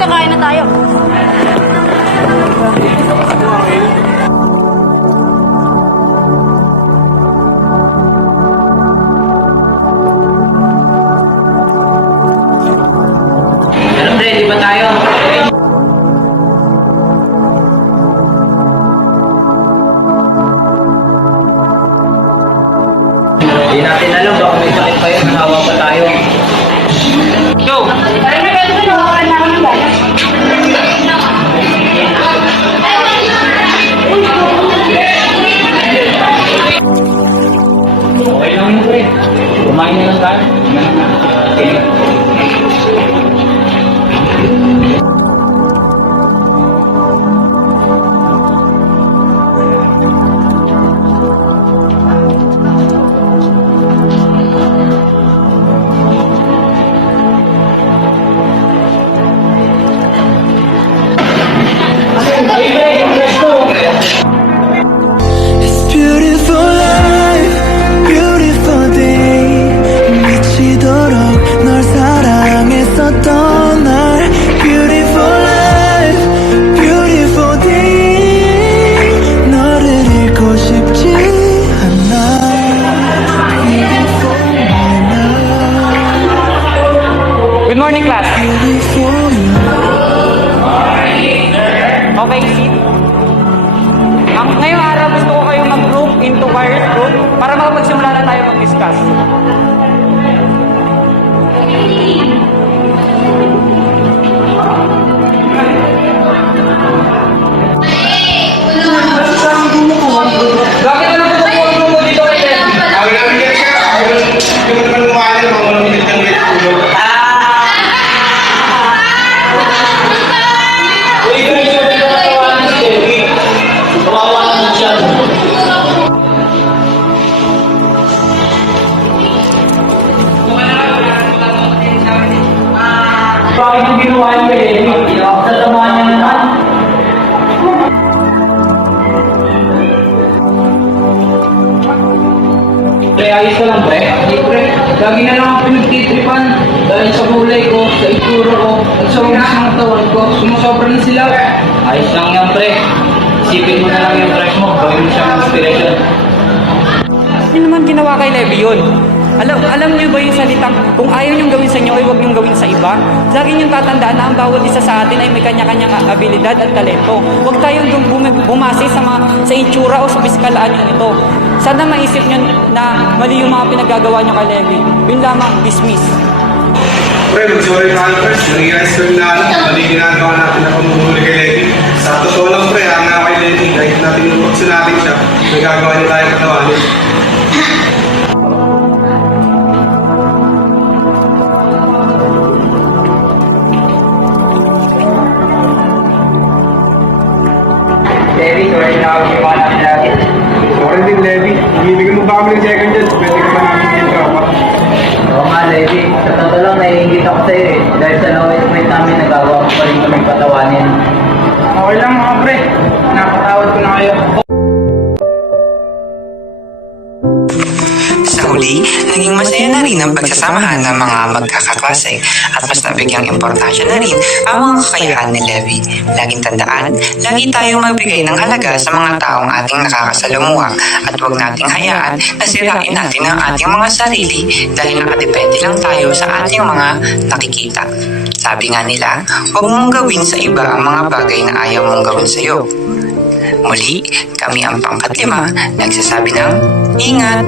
kakain na tayo. Ano, ready ba tayo? Hindi natin alam, baka may sakit pa yun, nahawa pa tayo. Go! Okay lang yun, pre. Kumain na lang tayo. Okay. Beautiful life, beautiful day. 미치도록 널 사랑했었던 날. Beautiful life, beautiful day. 너를 잃고 싶지 않아. Beautiful life, Good morning, class. beautiful Okay, sit. Ngayong araw gusto ko kayong mag-group into various group para makapagsimula na tayo mag-discuss. Bakit ano po mo dito kay Leslie? Sabi namin yan siya. Yung naman kumakain ng mga walang minit ng minit tulog. Uy, guys, yung pinakatawanan si Debbie. Kawawa naman siya. Bakit yung ginawa niyo kay Leslie? Tatamahan niya naman. Pre, ayos ka lang, pre. Hindi, pre. Lagi na lang ako pinagtitripan dahil sa kulay ko, sa itsura ko, at sa mga katawan ko. Sumusobra na sila. Ayos lang yan, pre. Isipin mo na lang yung crush mo. Gawin mo siyang inspiration. Hindi naman ginawa kay Levi yun. Alam niyo ba yung salitang kung ayaw niyong gawin sa inyo ay huwag niyong gawin sa iba? Lagi niyong tatandaan na ang bawat isa sa atin ay may kanya-kanyang abilidad at talento. Huwag tayong bumase sa itsura o sa pisikalaan niyo nito. Sana maisip niyo na mali yung mga pinagagawa niyo kay Levi. Yun lamang, dismiss. Pre, mag-sorry tayo, pre. Nangyayos ko yung lahat. Mali ginagawa natin na pamumuli kay Lenny. Sa totoo lang, pre, ang nga kay Lenny. Kahit natin yung pagsa natin siya, nagagawa niya tayo patawanin. Levi, sorry na ako yung mga namin natin. Sorry din, Levi. Ibibigyan mo ba kami ng second chance? Pwede ka ba namin din tropa? Oo nga, Levi. Sa totoo lang, naiingit ako sa'yo eh. Dahil sa lowest point namin, nagawa ko pa rin kami patawanin. Okay lang mga pre. Napatawad ko na kayo. Sa huli, naging masaya na rin ang pagsasamahan ng mga magkakaklase at mas nabigyang importansya na rin ang mga kakayahan ni Levi. Laging tandaan, lagi tayong magbigay ng halaga sa mga taong ating nakakasalamuha at huwag nating hayaan na sirain natin ang ating mga sarili dahil nakadepende lang tayo sa ating mga nakikita. Sabi nga nila, huwag mong gawin sa iba ang mga bagay na ayaw mong gawin sa iyo. Muli, kami ang pangkat-5 nagsasabi ng ingat!